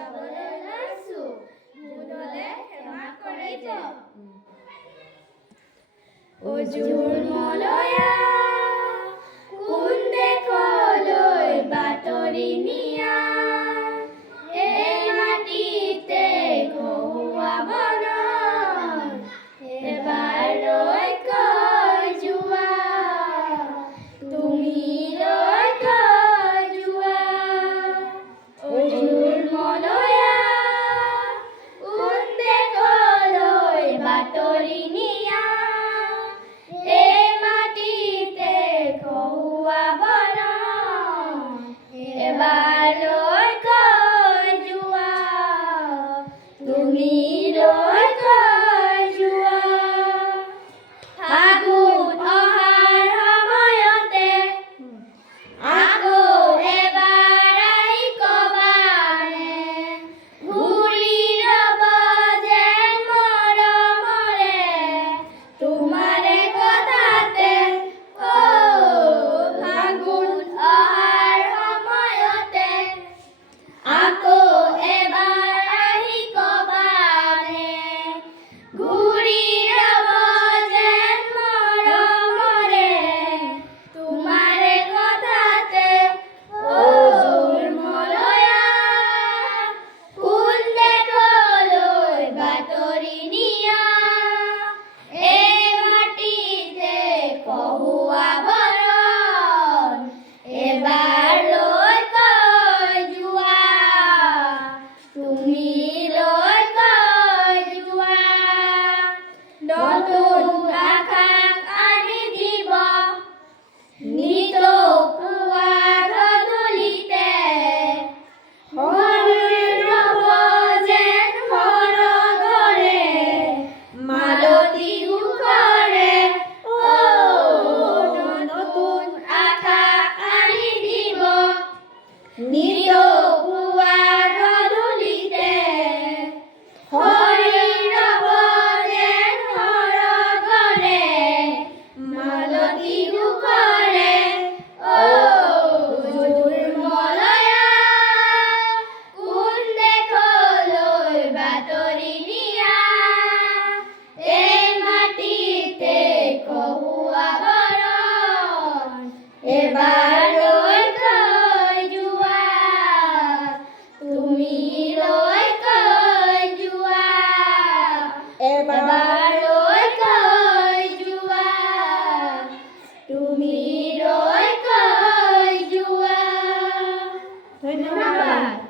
গাবলৈ লৈছো ভুল হলে ক্ষমা কৰিব অজুৰ মলয়া কোন দেশলৈ বাতৰি নিয়া এই মাটিতে ঘৰুৱা বনৰ এবাৰ ৰৈ কৈ যোৱা তুমি ৰৈ কৈ যোৱা অজুৰ মলয়া কোন দেশলৈ বাতৰি নিয়া এই মাটিতে ঘৰুৱা বনৰ এবাৰ ৰৈ কৈ যোৱা তুমি ৰৈ কৈ যোৱা ফাগুন অহাৰ সময়তে আকৌ এবাৰ আহি কবানে ঘূৰি ৰ'ব যেন মৰমৰে তোমাৰে কথাতে ফাগুন অহাৰ সময়তে আকৌ এবাৰ আহি কবানে ঘূৰি ৰ'ব যেন মৰমৰে তোমাৰে কথাতে অজুৰ মলয়া কোন দেশলৈ বাতৰি নিয়া এই মাটিতে কহুৱা বৰণ এবাৰ লৈ কৈ যোৱা তুমি লৈ কৈ যোৱা নতুন আশাক আনি দিব নিত পুৱা গধূলিতে শৰীৰ ৰ'ব যেন সৰগৰে মালতী সুখৰে নতুন আশাক আনি দিব নিত পুৱা গধূলিতে শৰীৰ ৰ'ব যেন সৰগৰে মালতী সুখৰে অজুৰ মলয়া কোন দেশলৈ বাতৰি নিয়া এই মাটিতে কহুৱা বৰণ এবাৰ ৰৈ কৈ যোৱা তুমি ৰৈ কৈ যোৱা এবাৰ ৰৈ কৈ যোৱা তুমি ৰৈ কৈ যোৱা ধন্যবাদ।